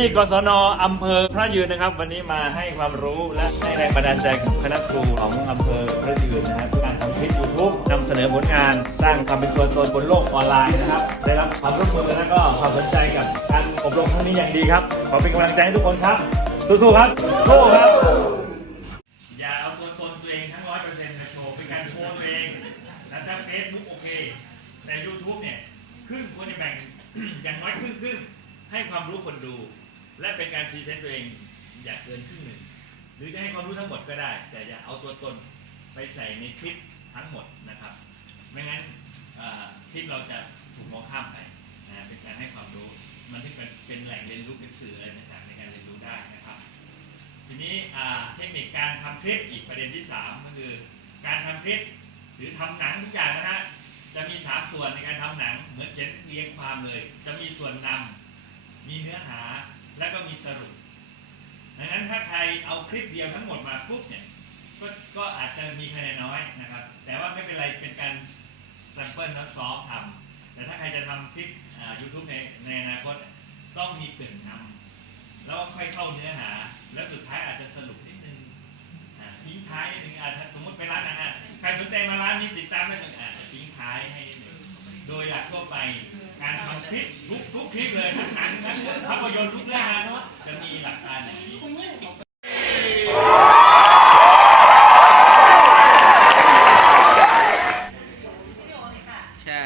ที่กศนอำเภอพระยืนนะครับ วันนี้มาให้ความรู้และให้แรงบันดาลใจกับคณะครูของอำเภอพระยืนนะครับการทำคลิปยูทูบนำเสนอผลงานสร้างความเป็นตัวตนบนโลกออนไลน์นะครับได้รับความร่วมมือและก็ความสนใจกับการอบรมครั้งนี้อย่างดีครับขอเป็นกำลังใจให้ทุกคนครับสู้ๆครับสู้ครับอย่าเอาตัวตนตัวเองทั้งร้อยเปอร์เซ็นต์มาโชว์เป็นการโชว์ตัวเองแล้วถ้าเฟซบุ๊กโอเคแต่ YouTube เนี่ยครึ่งควรจะแบ่งอย่างน้อยครึ่งครึ่งให้ความรู้คนดู และเป็นการพรีเซนต์ตัวเองอย่าเกินครึ่งหนึ่ง หรือจะให้ความรู้ทั้งหมดก็ได้ แต่อย่าเอาตัวตนไปใส่ในคลิปทั้งหมดนะครับ ไม่งั้นคลิปเราจะถูกมองข้ามไปนะเป็นการให้ความรู้ มันถึงเป็นเป็นแหล่งเรียนรู้เป็นสื่ออะไรต่างๆในการเรียนรู้ได้นะครับ ทีนี้เทคนิคการทำคลิปอีกประเด็นที่ 3 ก็คือการทำคลิปหรือทำหนังทุกอย่างนะฮะจะมี 3 ส่วนในการทำหนังเหมือนเขียนเรียงความเลย จะมีส่วนนำมีเนื้อหา แล้วก็มีสรุป ดังนั้นถ้าใครเอาคลิปเดียวทั้งหมดมาปุ๊บเนี่ยก็ก็อาจจะมีคะแนนน้อยนะครับ แต่ว่าไม่เป็นไรเป็นการแซมเปิลแล้วซ้อมทำแต่ถ้าใครจะทำคลิปอ่า YouTube ในในอนาคตต้องมีเกรินนำแล้วค่อยเข้าเนื้อหา แล้วสุดท้ายอาจจะสรุปนิดนึงทิ้งท้ายนิดนึงอาจจะสมมติไปร้านอาหารใครสนใจมาร้านนี้ติดตามได้เลยอาจจะทิ้งท้ายให้นิดนึงโดยหลักทั่วไป งานทำคลิปทุกทุกคลิปเลยทั้งหนังทั้งภาพยนตร์ทุกเรื่องเนาะจะมีหลักการอย่างนี้ใช่